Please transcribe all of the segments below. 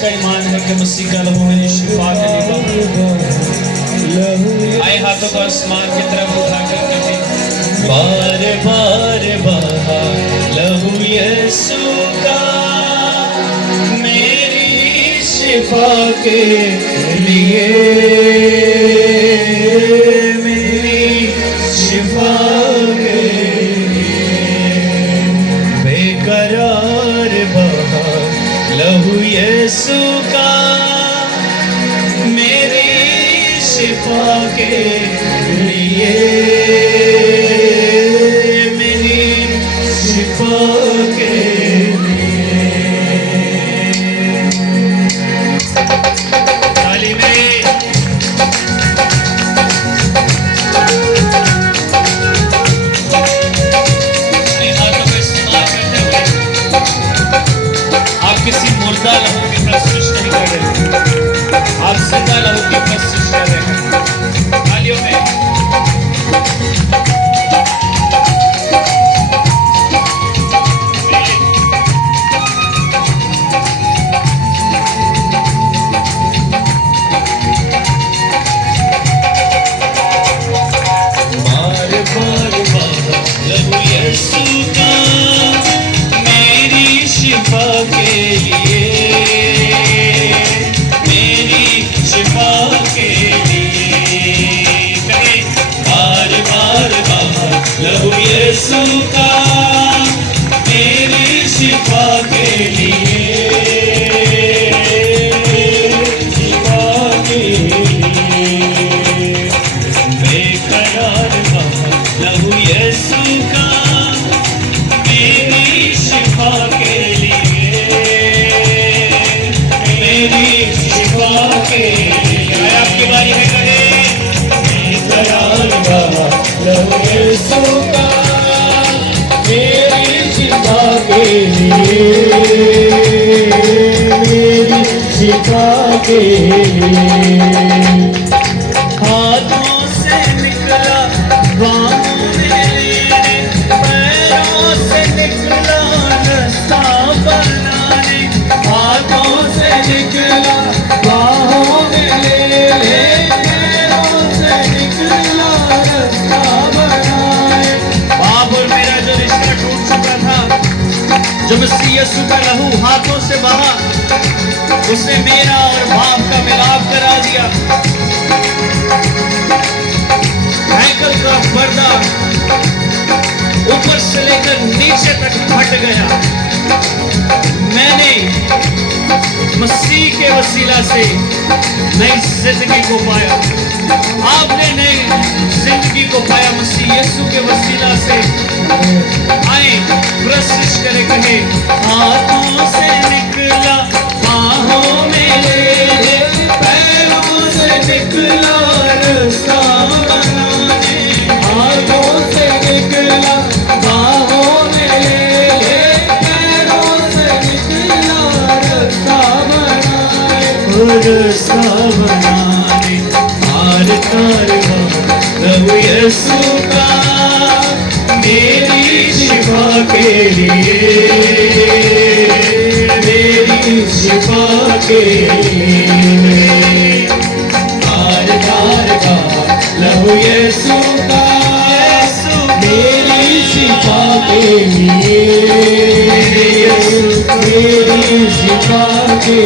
जिसका ईमान है कि मसीह का लहू मेरी शिफा के लिए बहा। आए हाथों को आसमान की तरफ उठाकर कहें, बार बार बहा लहू यीशु का मेरी शिफा के लिए, मेरी शिफा के लिए। बेकरार बहा लहू यीशु का मेरी शिफा के लिए, मेरी शिफा के लिए। ताली में हाथों को इस्तेमाल करते हुए आप किसी मुर्दा लहू की प्रस्तुत नहीं कर रहे, आप जिंदा लहू की प्रस्तुत कर रहे हैं। तालियों में लहू यीशु का मेरी शिफा के लिए, शिफा के लिए। बेकरार बहा लहू यीशु का मेरी शिफा के लिए, मेरी शिफा के लिए। आपकी बारी है, कहे बेकरार बहा लहू यीशु का मेरी शिफा के लिए, मेरी शिफा के लिए। हाथों से निकला बाहों में लेने, पैरों से निकला रास्ता बनाने। हाथों से निकला बाहों में लेने, पैरों से निकला रास्ता बनाए। बाप और मेरा जो रिश्ता टूट चुका था, जो मसीह यीशु का लहू हाथों से बहा, उसने मेरा और बाप का मिलाप करा दिया। हैकल का पर्दा ऊपर से लेकर नीचे तक हट गया। मैंने मसीह के वसीला से नई जिंदगी को पाया। आपने नई जिंदगी को पाया मसीह यीशु के वसीला से। आए प्रशिश करे, कहे हाथों से निकला बाहों में ले, पैरों से निकला रास्ता बनाने। हाथों से निकला बाहों में ले, पैरों से निकला रास्ता बनाए, रास्ता बनाने। तार तार लहू यीशु का मेरी शिफा के लिए, मेरी शिफा के लिए। तार तार लहू यीशु का मेरी शिफा के लिए, मेरी शिफा के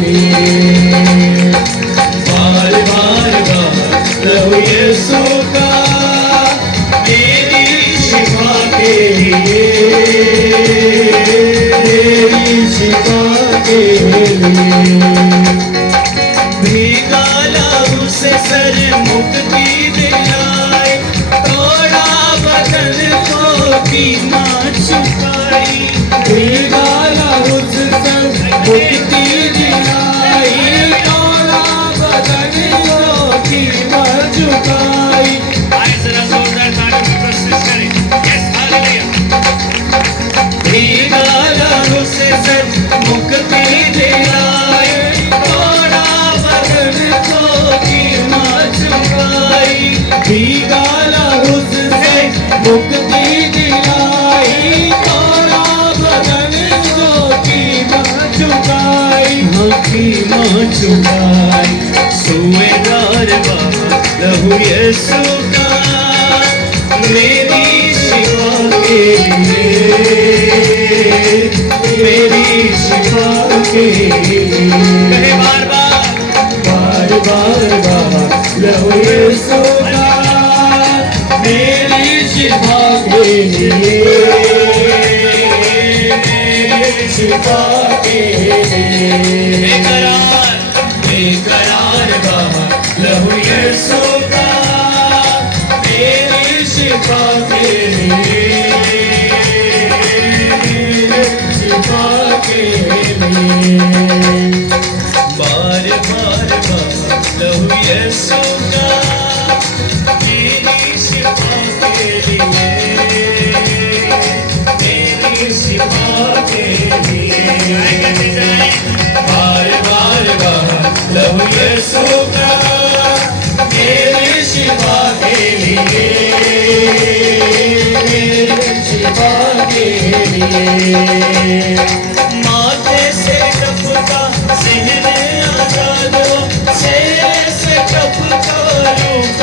लिए। बार बार लहू यीशु का मेरी शिफा के लिए, मेरी शिफा के लिए। भीगा लहू से सर मुक्ति दिलाए, तोड़ा बदन को कीमा चुकाई। भीगा लहू से सर मुक्ति दिलाई, तोड़ा बदन को कीमा चुकाई। आए जरा जोरदार तालियों की प्रस्तुत करें। Yes hallelujah. भीगा लहू से सर मुक्ति दिलाए, तोड़ा बदन को कीमा चुकाई। भीगा लहू से मुक्ति दिलाई, जुबान सूएदार बाबा लहू यीशु का मेरी शिफा के लिए, मेरी शिफा के लिए कहे बार बार बाबा लहू यीशु का मेरी शिफा के लिए, मेरी शिफा के लिए बेकरार बेकरार बाबा लहू यीशु का मेरी शिफा के लिए, मेरी शिफा के लिए बार बार बाबा लहू यीशु का मेरी शिफा के लिए, मेरी शिफा के लिए बार बार बाबा लहू यीशु का मेरी शिफा के लिए, मेरी शिफा के लिए माथे से टपका सीने आजाद हो, चेहरे से टपका रूप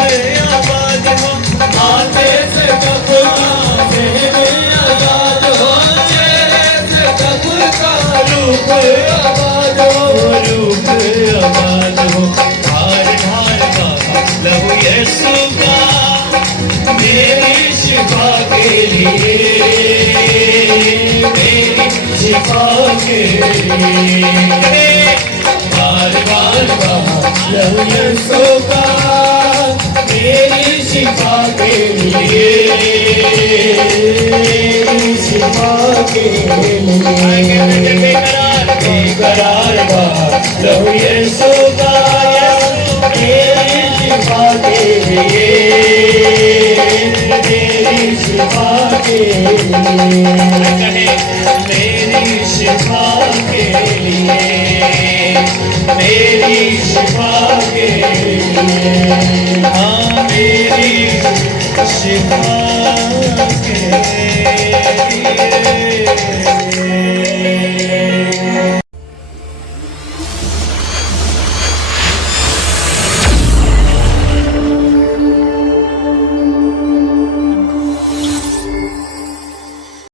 आबाद हो, माथे से टपका सीने आजाद हो, चेहरे से टपका रूप आबाद हो, रूप आबाद हो भार भार बाबा लहू यीशु का मेरी शिफा के लिए, मेरी शिफा के लिए बार बार बाबा लहू यीशु का मेरी शिफा के लिए, मेरी शिफा के लिए बेकरार बाबा लहू यीशु का मेरी शिफा के लिए, मेरी शिफा के लिए मेरी शिफा के लिए, मेरी शिफा के लिए हाँ मेरी शिफा के